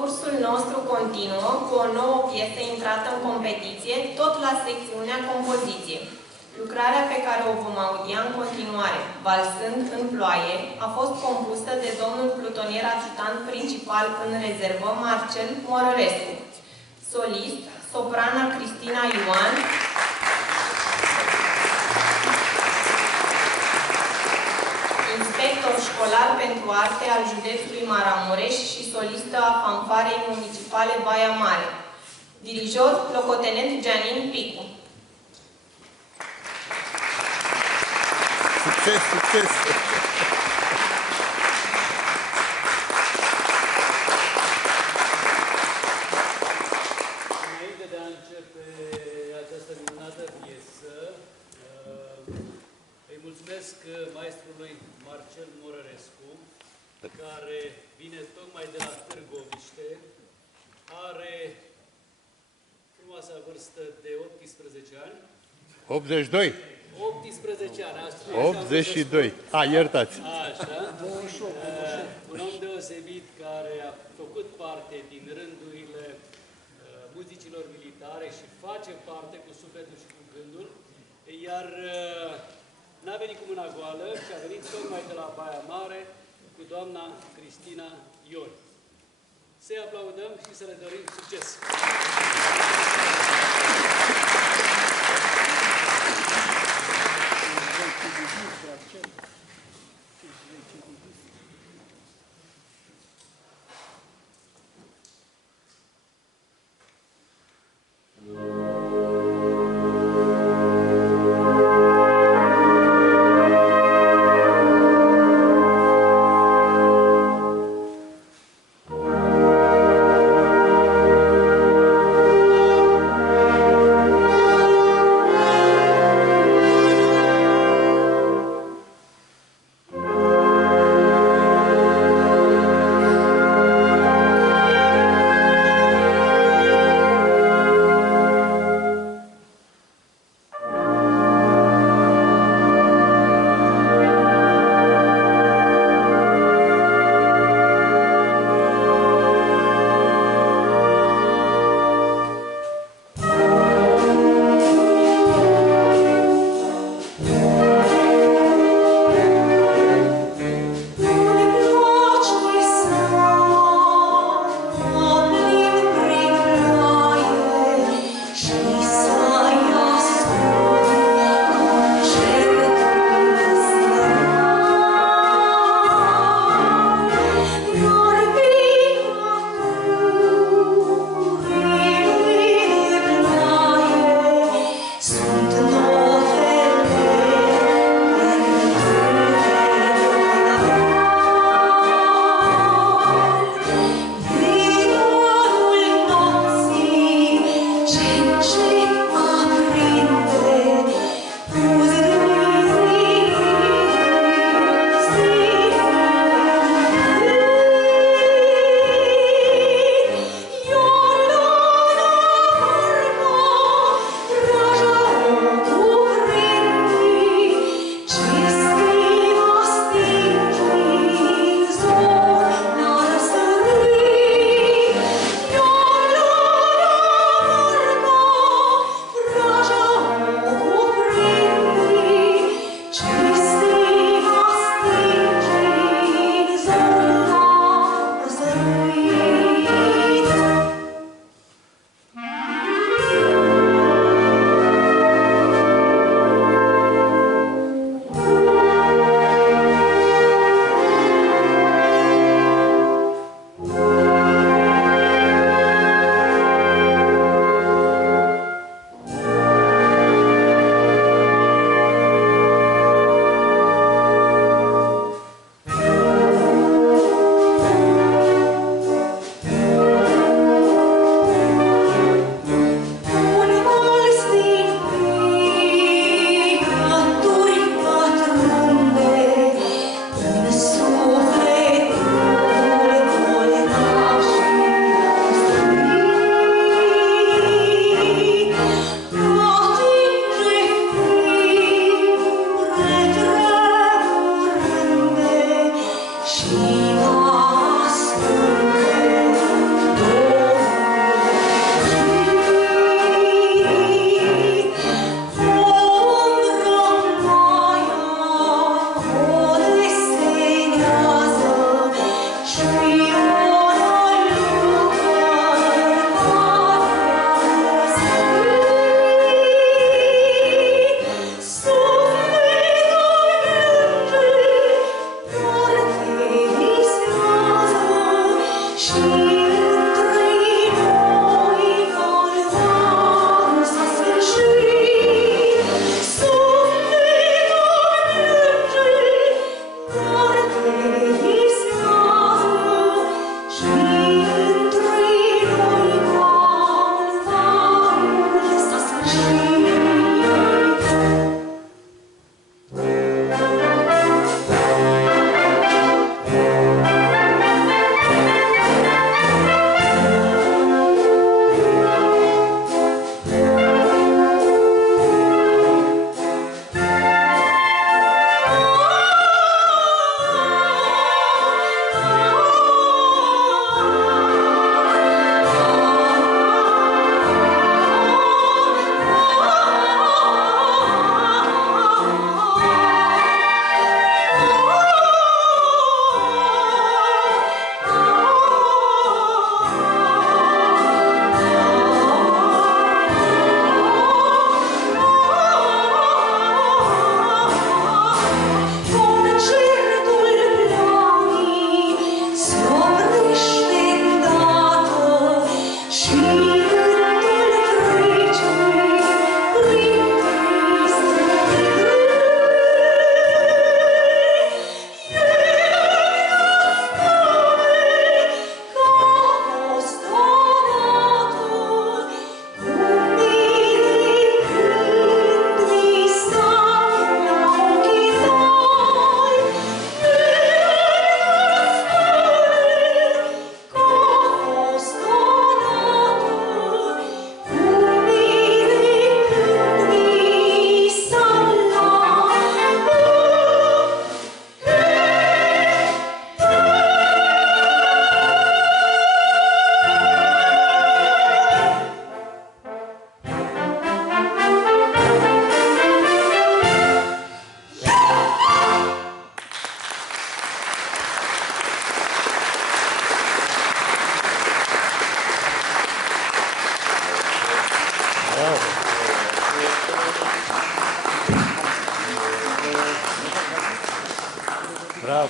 Concursul nostru continuă cu o nouă piesă intrată în competiție, tot la secțiunea compoziție. Lucrarea pe care o vom audia în continuare, Valsând în ploaie, a fost compusă de domnul plutonier ajutant principal în rezervă, Marcel Morărescu. Solist, soprana Cristina Ioan, inspector școlar pentru arte al județului Maramureș și solistă a fanfarei municipale Baia Mare. Dirijor, locotenent Gianin Picu. Succes, succes! Înainte de a începe această minunată piesă, îi mulțumesc maestrului Marcel Morărescu, care vine tocmai de la Târgoviște, are frumoasa vârstă de 18 ani. 82. 18 ani, asta. 82. Iertați. Așa. Un om deosebit care a făcut parte din rândurile muzicilor militare și face parte cu sufletul și cu gândul, iar n-a venit cu mâna goală, ci a venit tocmai de la Baia Mare cu doamna Cristina Ioan. Să-i aplaudăm și să le dorim succes!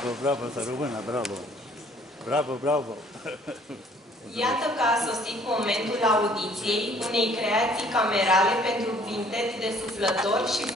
Bravo, bravo, să rămână, bravo. Bravo, bravo. Iată că a sosit momentul audiției unei creații camerale pentru quintet de suflători și